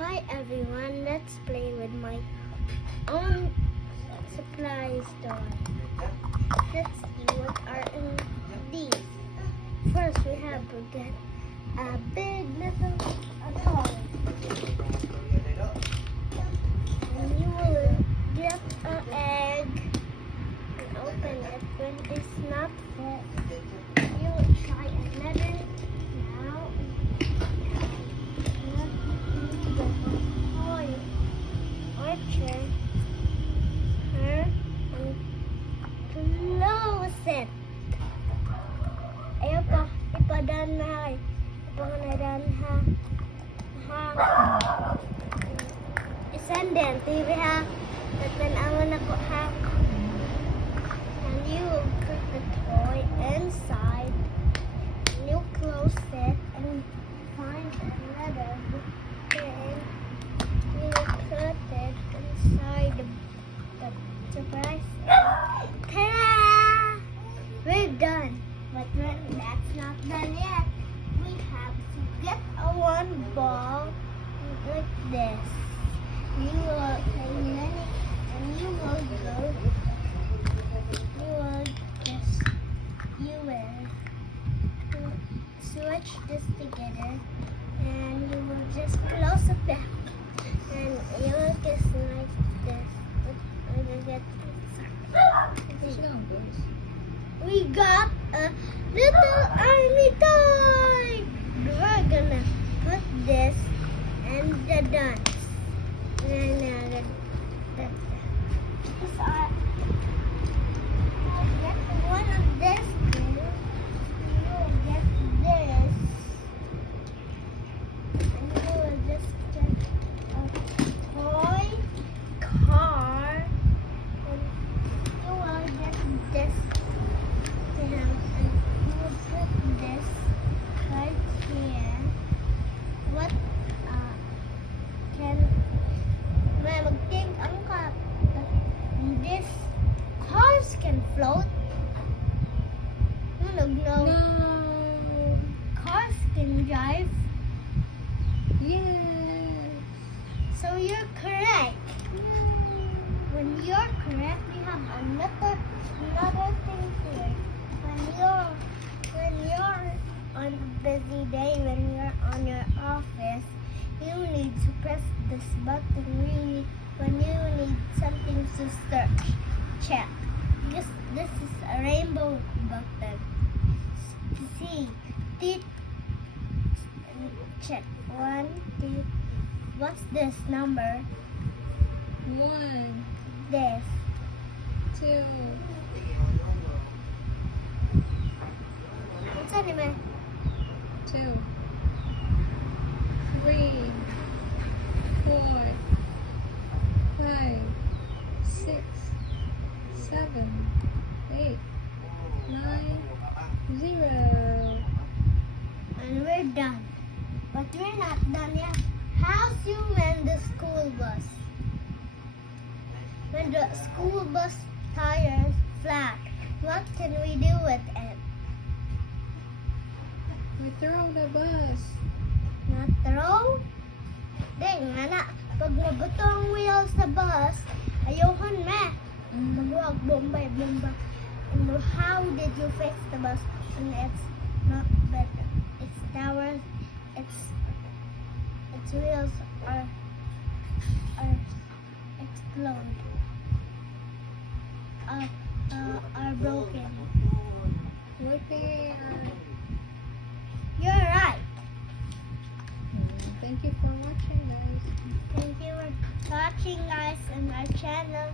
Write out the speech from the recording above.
Hi everyone, let's play with my own supply store. Let's see what are in these. First we have to get a big little toy. And you will get an egg and open it when it's not full. You will try another. Now Archer her and close it. Ayaw pa, ipadan na. Ipangadan ha. Isanden, TV ha. Tatanawan na ko ha. And you will put the toy inside. And you close it and find another thing. You will put it inside the surprise. Ta-da! We're done. But that's not done yet. We have to get a one ball like this. You will and you will go. You will switch this together, and you will just close it back. And you will just like this. And you get we got a little army toy. We're gonna put this and the dance. And I'll get one of this. You'll get this. And you will just get a toy car. And you will get this. And you will put this right here. What can may mag-think ang ka? This cars can float. No. Cars can drive. Yes. So you're correct. When you're correct, you have another thing here. When you're on a busy day, when you're on your office, you need to press this button really when you need something to check. Because this is a rainbow button. To see, check 1, 2. What's this number? 1, This. 2, What's that naman? 2, 3, 4, 5, 6, 7, 8, 9, 0. And we're done. But we're not done yet. How's you when the school bus? When the school bus tires flat, what can we do with it? We throw the bus. Not throw? Ding, na. Pag nabuto ang wheels sa bus, ayuhan na. Magwag, bomba. And how did you fix the bus when it's not better? Its towers, its wheels are explode. Are broken. Repair. You're right. Thank you for watching, guys. Thank you for watching, guys, on our channel.